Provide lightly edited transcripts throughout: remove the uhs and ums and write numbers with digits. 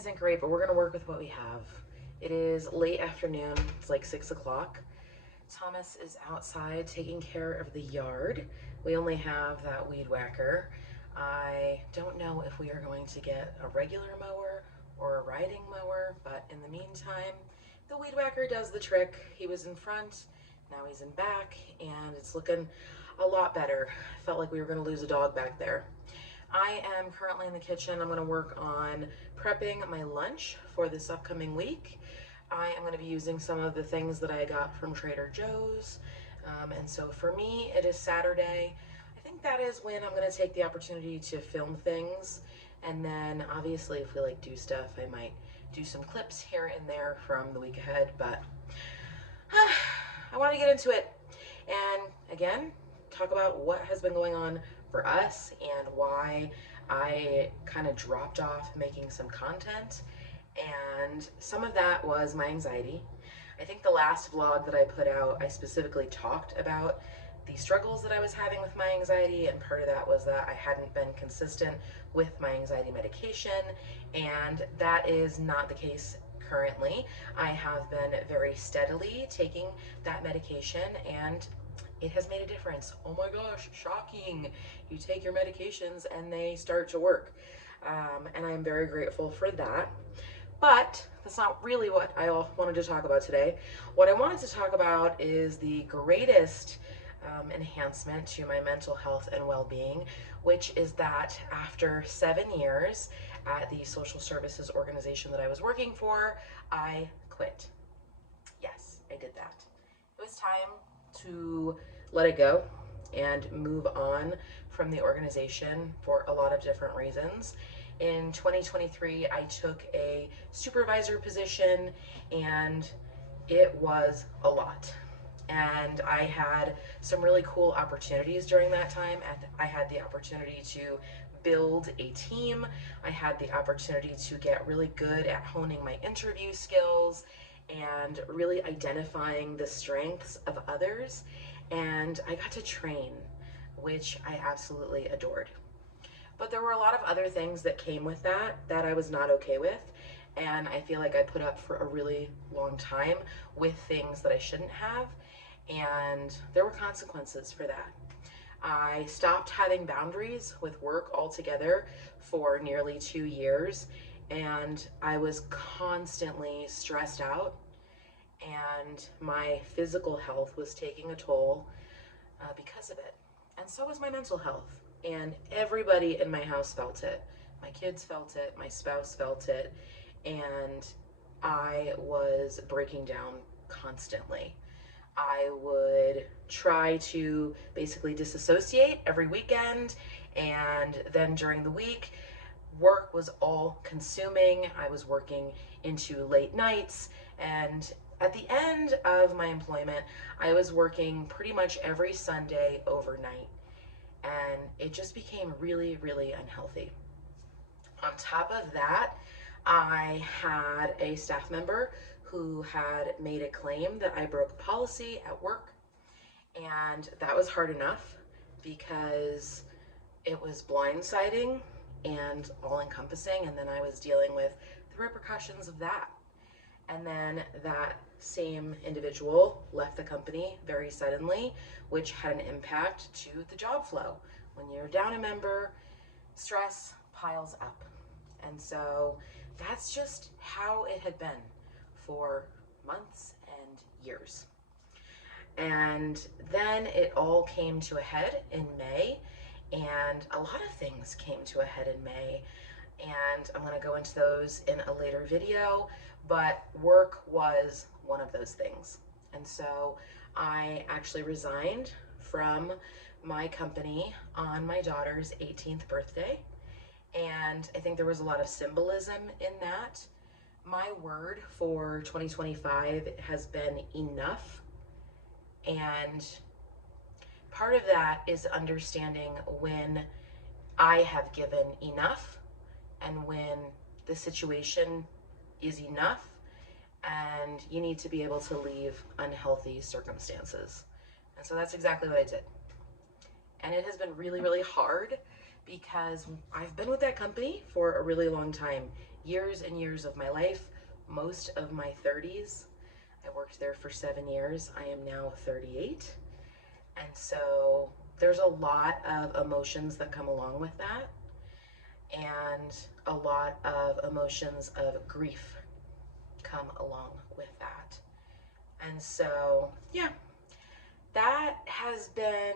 isn't great, but we're gonna work with what we have. It is late afternoon, it's like 6 o'clock. Thomas is outside taking care of the yard. We only have that weed whacker. I don't know if we are going to get a regular mower or a riding mower, but in the meantime, the weed whacker does the trick. He was in front, now he's in back, and it's looking a lot better. Felt like we were gonna lose a dog back there. I am currently in the kitchen. I'm going to work on prepping my lunch for this upcoming week. I am going to be using some of the things that I got from Trader Joe's. And so for me, it is Saturday. I think that is when I'm going to take the opportunity to film things. And then obviously if we like do stuff, I might do some clips here and there from the week ahead. But I want to get into it. And again, talk about what has been going on for us and why I kind of dropped off making some content. And some of that was my anxiety. I think the last vlog that I put out, I specifically talked about the struggles that I was having with my anxiety, and part of that was that I hadn't been consistent with my anxiety medication, and that is not the case currently. I have been very steadily taking that medication, and it has made a difference. Oh my gosh, shocking. You take your medications and they start to work. And I am very grateful for that. But that's not really what I wanted to talk about today. What I wanted to talk about is the greatest enhancement to my mental health and well-being, which is that after 7 years at the social services organization that I was working for, I quit. Yes, I did that. It was time to let it go and move on from the organization for a lot of different reasons. In 2023, I took a supervisor position, and it was a lot. And I had some really cool opportunities during that time. I had the opportunity to build a team. I had the opportunity to get really good at honing my interview skills and really identifying the strengths of others. And I got to train, which I absolutely adored. But there were a lot of other things that came with that I was not okay with. And I feel like I put up for a really long time with things that I shouldn't have. And there were consequences for that. I stopped having boundaries with work altogether for nearly 2 years. And I was constantly stressed out. And my physical health was taking a toll because of it. And so was my mental health. And everybody in my house felt it. My kids felt it, my spouse felt it, and I was breaking down constantly. I would try to basically disassociate every weekend, and then during the week, work was all consuming. I was working into late nights, and at the end of my employment, I was working pretty much every Sunday overnight, and it just became really, really unhealthy. On top of that, I had a staff member who had made a claim that I broke policy at work, and that was hard enough because it was blindsiding and all encompassing, and then I was dealing with the repercussions of that. And then that same individual left the company very suddenly, which had an impact to the job flow. When you're down a member, stress piles up. And so that's just how it had been for months and years. And then it all came to a head in May, and a lot of things came to a head in May. And I'm going to go into those in a later video, but work was one of those things. And so I actually resigned from my company on my daughter's 18th birthday. And I think there was a lot of symbolism in that. My word for 2025 has been enough. And part of that is understanding when I have given enough and when the situation is enough and you need to be able to leave unhealthy circumstances. And so that's exactly what I did. And it has been really, really hard because I've been with that company for a really long time. years and years of my life, most of my 30s. I worked there for 7 years. I am now 38. And so there's a lot of emotions that come along with that, and a lot of emotions of grief come along with that. And so, yeah, that has been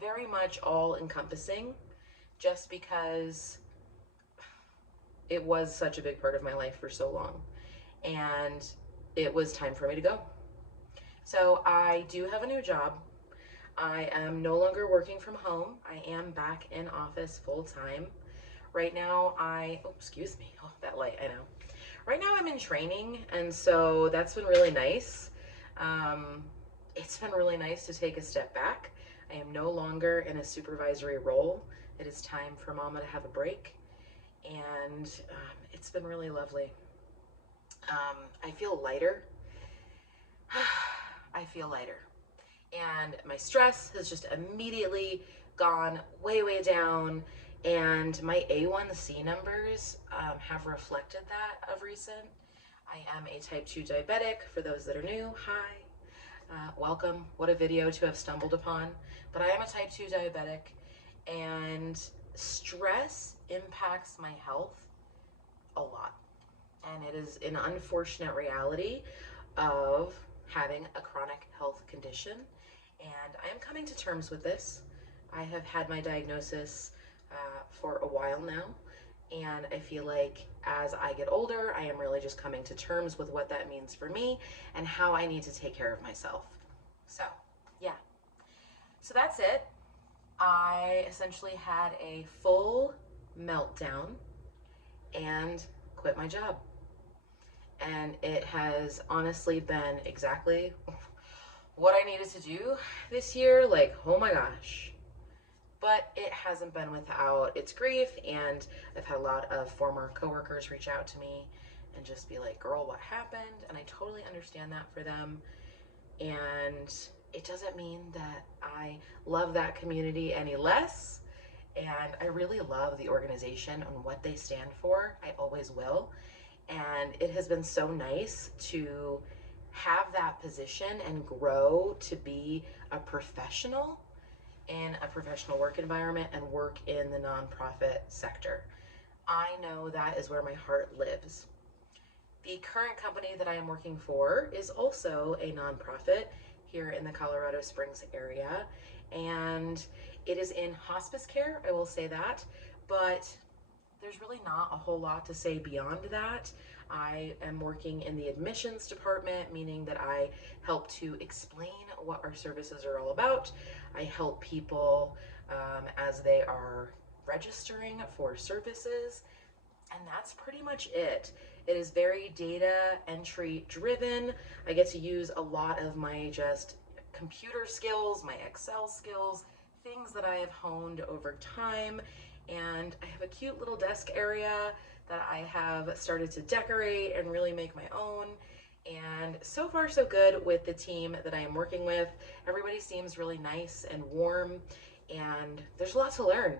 very much all encompassing just because it was such a big part of my life for so long. And it was time for me to go. So I do have a new job. I am no longer working from home. I am back in office full time. Right now excuse me, oh, that light, I know. Right now I'm in training, and so that's been really nice. It's been really nice to take a step back. I am no longer in a supervisory role. It is time for Mama to have a break, and it's been really lovely. I feel lighter. I feel lighter. And my stress has just immediately gone way, way down. And my A1C numbers have reflected that of recent. I am a type 2 diabetic. For those that are new, hi. Welcome. What a video to have stumbled upon. But I am a type 2 diabetic, and stress impacts my health a lot. And it is an unfortunate reality of having a chronic health condition. And I am coming to terms with this. I have had my diagnosis for a while now. And I feel like as I get older, I am really just coming to terms with what that means for me and how I need to take care of myself. So, yeah. So that's it. I essentially had a full meltdown and quit my job. And it has honestly been exactly what I needed to do this year. Like, oh my gosh. But it hasn't been without its grief, and I've had a lot of former coworkers reach out to me and just be like, girl, what happened? And I totally understand that for them. And it doesn't mean that I love that community any less. And I really love the organization and what they stand for. I always will. And it has been so nice to have that position and grow to be a professional in a professional work environment and work in the nonprofit sector. I know that is where my heart lives. The current company that I am working for is also a nonprofit here in the Colorado Springs area, and it is in hospice care, I will say that, but there's really not a whole lot to say beyond that. I am working in the admissions department, meaning that I help to explain what our services are all about. I help people as they are registering for services, and that's pretty much it. It is very data entry driven. I get to use a lot of my just computer skills, my Excel skills, things that I have honed over time. And I have a cute little desk area that I have started to decorate and really make my own. And so far so good with the team that I am working with. Everybody seems really nice and warm, and there's a lot to learn.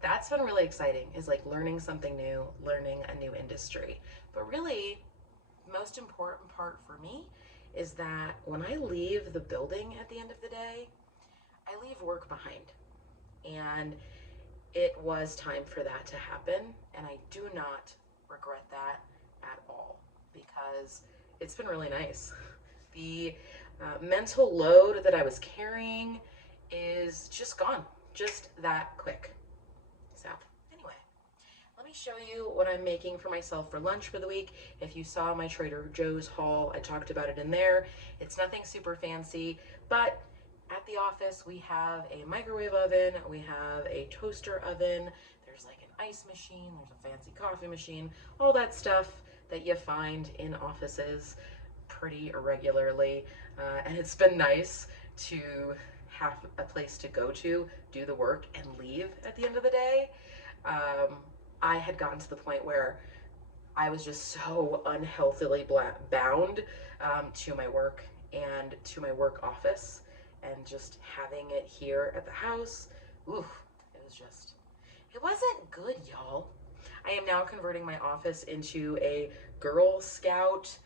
That's been really exciting, is like learning something new, learning a new industry. But really, most important part for me is that when I leave the building at the end of the day, I leave work behind. And it was time for that to happen, and I do not regret that at all, because it's been really nice. The mental load that I was carrying is just gone, just that quick. So anyway, let me show you what I'm making for myself for lunch for the week. If you saw my Trader Joe's haul, I talked about it in there. It's nothing super fancy, but at the office we have a microwave oven, we have a toaster oven, there's like an ice machine, there's a fancy coffee machine, all that stuff that you find in offices pretty regularly. And it's been nice to have a place to go to, do the work, and leave at the end of the day. I had gotten to the point where I was just so unhealthily bound to my work and to my work office, and just having it here at the house, ooh, it wasn't good, y'all. I am now converting my office into a Girl Scout,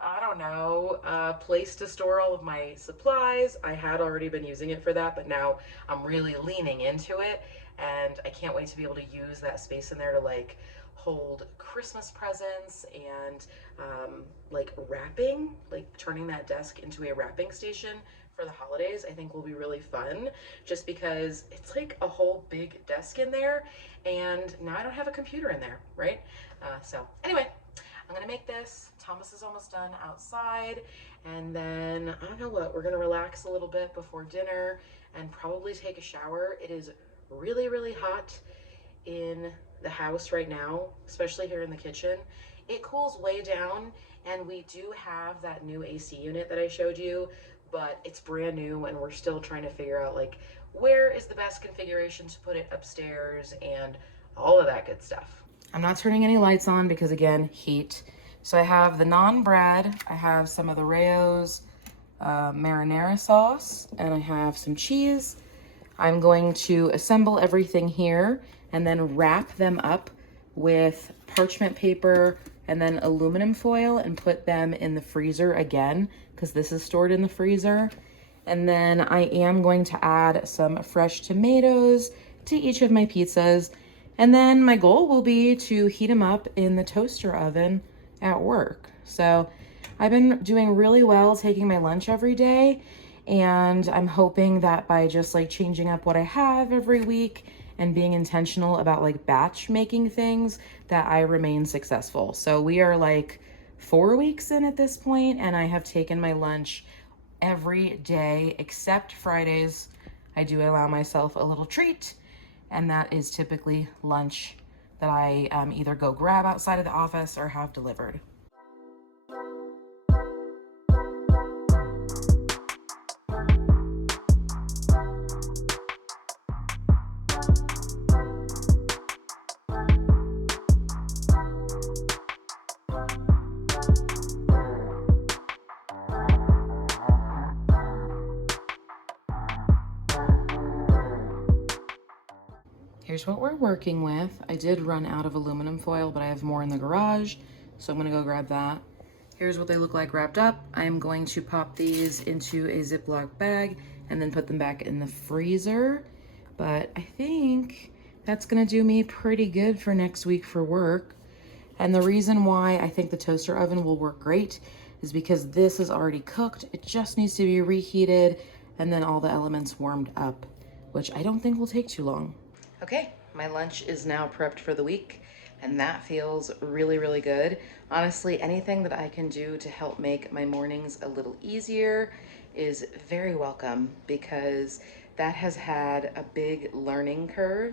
I don't know, place to store all of my supplies. I had already been using it for that, but now I'm really leaning into it, and I can't wait to be able to use that space in there to like hold Christmas presents and like wrapping, like turning that desk into a wrapping station for the holidays. I think will be really fun just because it's like a whole big desk in there, and now I don't have a computer in there, right? So anyway, I'm gonna make this. Thomas is almost done outside, and then I don't know what, we're gonna relax a little bit before dinner and probably take a shower. It is really, really hot in the house right now, especially here in the kitchen. It cools way down, and we do have that new AC unit that I showed you, but it's brand new and we're still trying to figure out like where is the best configuration to put it upstairs and all of that good stuff. I'm not turning any lights on because again, heat. So I have the naan bread, I have some of the Rayo's marinara sauce, and I have some cheese. I'm going to assemble everything here and then wrap them up with parchment paper and then aluminum foil and put them in the freezer again, because this is stored in the freezer. And then I am going to add some fresh tomatoes to each of my pizzas. And then my goal will be to heat them up in the toaster oven at work. So I've been doing really well taking my lunch every day, and I'm hoping that by just like changing up what I have every week and being intentional about like batch making things, that I remain successful. So we are like 4 weeks in at this point, and I have taken my lunch every day except Fridays. I do allow myself a little treat, and that is typically lunch that I either go grab outside of the office or have delivered. Here's what we're working with. I did run out of aluminum foil, but I have more in the garage, so I'm gonna go grab that. Here's what they look like wrapped up. I am going to pop these into a Ziploc bag and then put them back in the freezer. But I think that's gonna do me pretty good for next week for work. And the reason why I think the toaster oven will work great is because this is already cooked. It just needs to be reheated and then all the elements warmed up, which I don't think will take too long. Okay, my lunch is now prepped for the week, and that feels really, really good. Honestly, anything that I can do to help make my mornings a little easier is very welcome, because that has had a big learning curve,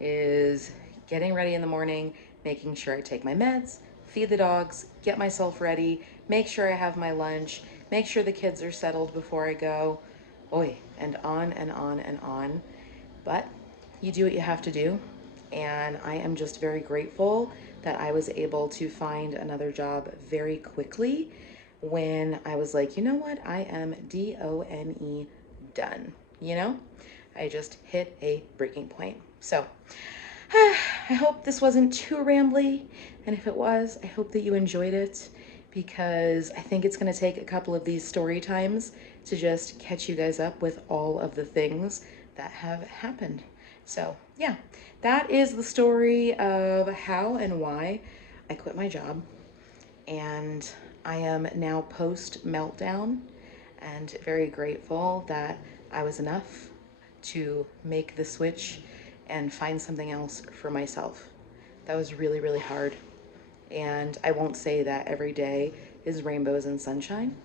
is getting ready in the morning, making sure I take my meds, feed the dogs, get myself ready, make sure I have my lunch, make sure the kids are settled before I go, oy, and on and on and on. But you do what you have to do, and I am just very grateful that I was able to find another job very quickly when I was like, you know what, I am DONE done, you know? I just hit a breaking point. So I hope this wasn't too rambly, and if it was, I hope that you enjoyed it, because I think it's going to take a couple of these story times to just catch you guys up with all of the things that have happened. So yeah, that is the story of how and why I quit my job, and I am now post meltdown and very grateful that I was enough to make the switch and find something else for myself. That was really, really hard, and I won't say that every day is rainbows and sunshine,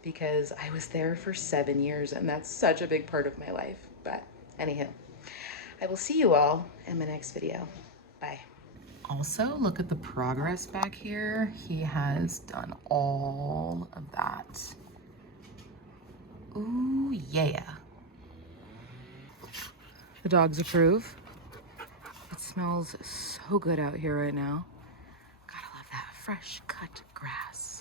because I was there for 7 years and that's such a big part of my life. But anywho, I will see you all in my next video. Bye. Also, look at the progress back here. He has done all of that. Ooh, yeah. The dogs approve. It smells so good out here right now. Gotta love that fresh cut grass.